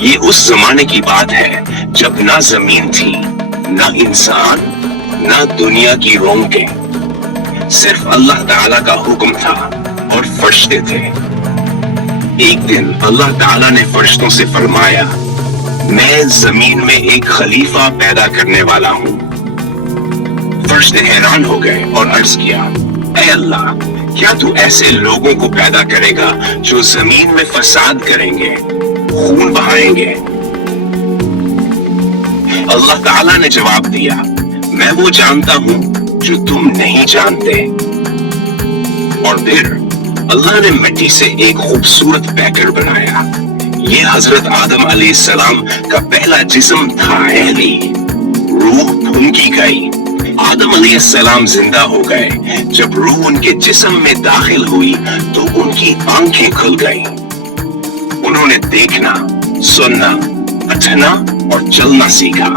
یہ اس زمانے کی بات ہے جب نہ زمین تھی، نہ انسان، نہ دنیا کی رونقیں، صرف اللہ تعالیٰ کا حکم تھا اور فرشتے تھے۔ ایک دن اللہ تعالیٰ نے فرشتوں سے فرمایا، میں زمین میں ایک خلیفہ پیدا کرنے والا ہوں۔ فرشتے حیران ہو گئے اور عرض کیا، اے اللہ، کیا تو ایسے لوگوں کو پیدا کرے گا جو زمین میں فساد کریں گے، خون بہائیں گے؟ اللہ تعالیٰ نے جواب دیا، میں وہ جانتا ہوں جو تم نہیں جانتے۔ اور پھر اللہ نے مٹی سے ایک خوبصورت پیکر بنایا۔ یہ حضرت آدم علیہ السلام کا پہلا جسم تھا۔ اہلی روح پھونکی گئی، آدم علیہ السلام زندہ ہو گئے۔ جب روح ان کے جسم میں داخل ہوئی تو ان کی آنکھیں کھل گئیں۔ انہوں نے دیکھنا، سننا، اٹھنا اور چلنا سیکھا۔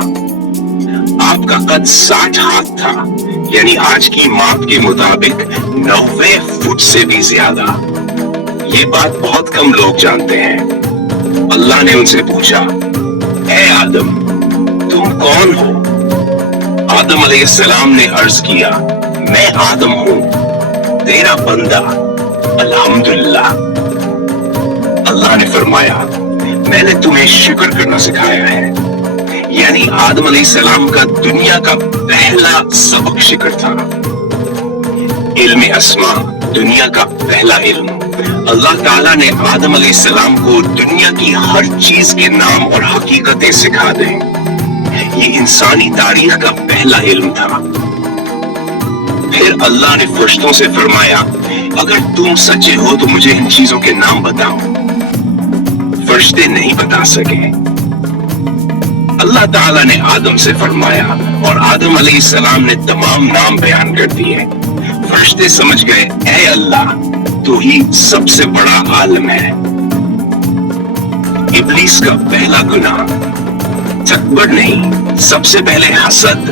آپ کا قد 60 ہاتھ تھا، یعنی آج کی ماپ کے مطابق 90 فٹ سے بھی زیادہ۔ یہ بات بہت کم لوگ جانتے ہیں۔ اللہ نے ان سے پوچھا، اے آدم، تم کون ہو؟ آدم علیہ السلام نے عرض کیا، میں آدم ہوں، تیرا بندہ، الحمدللہ۔ اللہ نے فرمایا، میں نے تمہیں شکر کرنا سکھایا ہے۔ یعنی آدم علیہ السلام کا دنیا کا پہلا سبق شکر تھا۔ علم اسماء، دنیا کا پہلا علم۔ اللہ تعالیٰ نے آدم علیہ السلام کو دنیا کی ہر چیز کے نام اور حقیقتیں سکھا دیں۔ یہ انسانی تاریخ کا پہلا علم تھا۔ پھر اللہ نے فرشتوں سے فرمایا، اگر تم سچے ہو تو مجھے ان چیزوں کے نام بتاؤ۔ فرشتے نہیں بتا سکے۔ اللہ تعالیٰ نے آدم سے فرمایا اور آدم علیہ السلام نے تمام نام بیان کر دیے۔ فرشتے سمجھ گئے، اے اللہ، تو ہی سب سے بڑا عالم ہے۔ ابلیس کا پہلا گناہ تکبر نہیں، سب سے پہلے حسد۔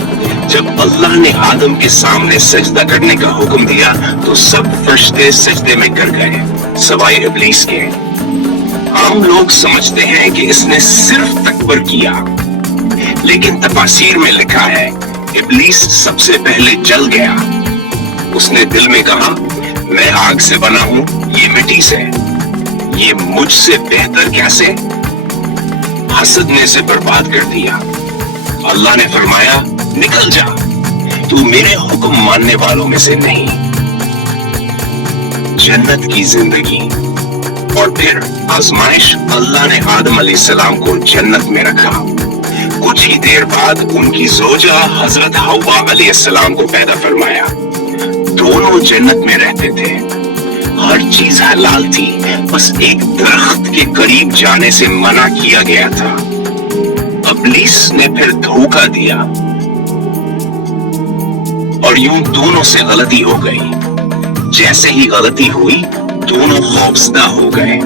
جب اللہ نے آدم کے سامنے سجدہ کرنے کا حکم دیا تو سب فرشتے سجدے میں گر گئے سوائے ابلیس کے۔ عام لوگ سمجھتے ہیں کہ اس نے صرف تکبر کیا، لیکن تفاسیر میں لکھا ہے ابلیس سب سے پہلے جل گیا۔ اس نے دل میں کہا، میں آگ سے بنا ہوں، یہ مٹی سے، یہ مجھ سے بہتر کیسے؟ حسد نے اسے برباد کر دیا۔ اللہ نے فرمایا، نکل جا، تو میرے حکم ماننے والوں میں سے نہیں۔ جنت کی زندگی اور پھر آزمائش۔ اللہ نے آدم علیہ السلام کو جنت میں رکھا۔ کچھ ہی دیر بعد ان کی زوجہ حضرت حوا علیہ السلام کو پیدا فرمایا۔ دونوں جنت میں رہتے تھے، ہر چیز حلال تھی، بس ایک درخت کے قریب جانے سے منع کیا گیا تھا۔ ابلیس نے پھر دھوکہ دیا اور یوں دونوں سے غلطی ہو گئی۔ جیسے ہی غلطی ہوئی دونوں خوفزدہ ہو گئے۔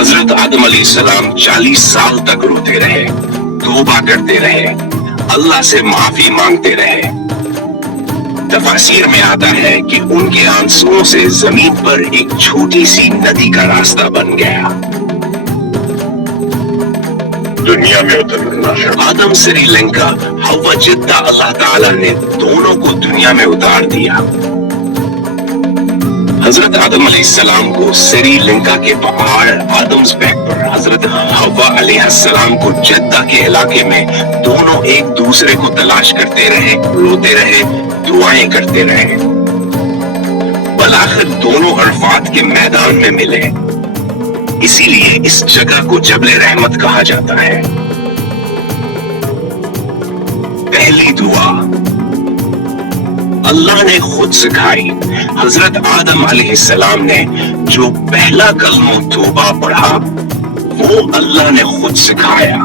حضرت آدم علیہ السلام 40 سال تک روتے رہے، توبہ کرتے رہے، اللہ سے معافی مانگتے رہے۔ تفاسیر میں آتا ہے کہ ان کے آنسوؤں سے زمین پر ایک چھوٹی سی ندی کا راستہ بن گیا۔ دنیا میں اترنا، آدم سری لنکا، حوا جدہ، اللہ تعالیٰ نے دونوں کو دنیا میں اتار دیا۔ حضرت آدم علیہ السلام کو سری لنکا کے پہاڑ آدمز بیک پر، حضرت حوا علیہ السلام کو جدہ کے علاقے میں، دونوں ایک دوسرے کو تلاش کرتے رہے، روتے رہے، دعائیں کرتے رہے۔ بالآخر دونوں عرفات کے میدان میں ملے، اسی لیے اس جگہ کو جبل رحمت کہا جاتا ہے۔ پہلی دعا اللہ نے خود سکھائی۔ حضرت آدم علیہ السلام نے جو پہلا کلمہ توبہ پڑھا وہ اللہ نے خود سکھایا،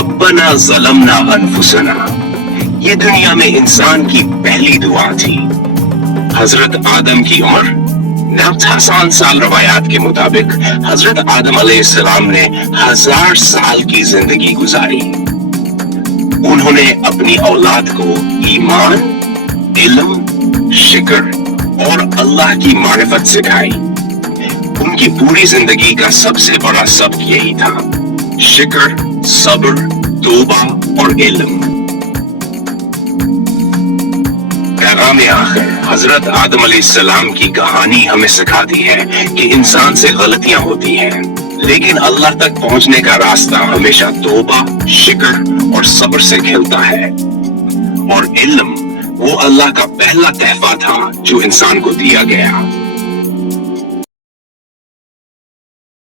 ربنا ظلمنا انفسنا۔ یہ دنیا میں انسان کی پہلی دعا تھی۔ حضرت آدم کی عمر 9,000 سال روایات کے مطابق حضرت آدم علیہ السلام نے 1000 سال کی زندگی گزاری۔ انہوں نے اپنی اولاد کو ایمان، علم، شکر اور اللہ کی معرفت سکھائی۔ ان ان کی پوری زندگی کا سب سے بڑا سبق یہی تھا: شکر، صبر، توبہ اور علم۔ پیغام آخر حضرت آدم علیہ السلام کی کہانی ہمیں سکھاتی ہے کہ انسان سے غلطیاں ہوتی ہیں، لیکن اللہ تک پہنچنے کا راستہ ہمیشہ توبہ، شکر اور صبر سے کھلتا ہے۔ اور علم وہ اللہ کا پہلا تحفہ تھا جو انسان کو دیا گیا۔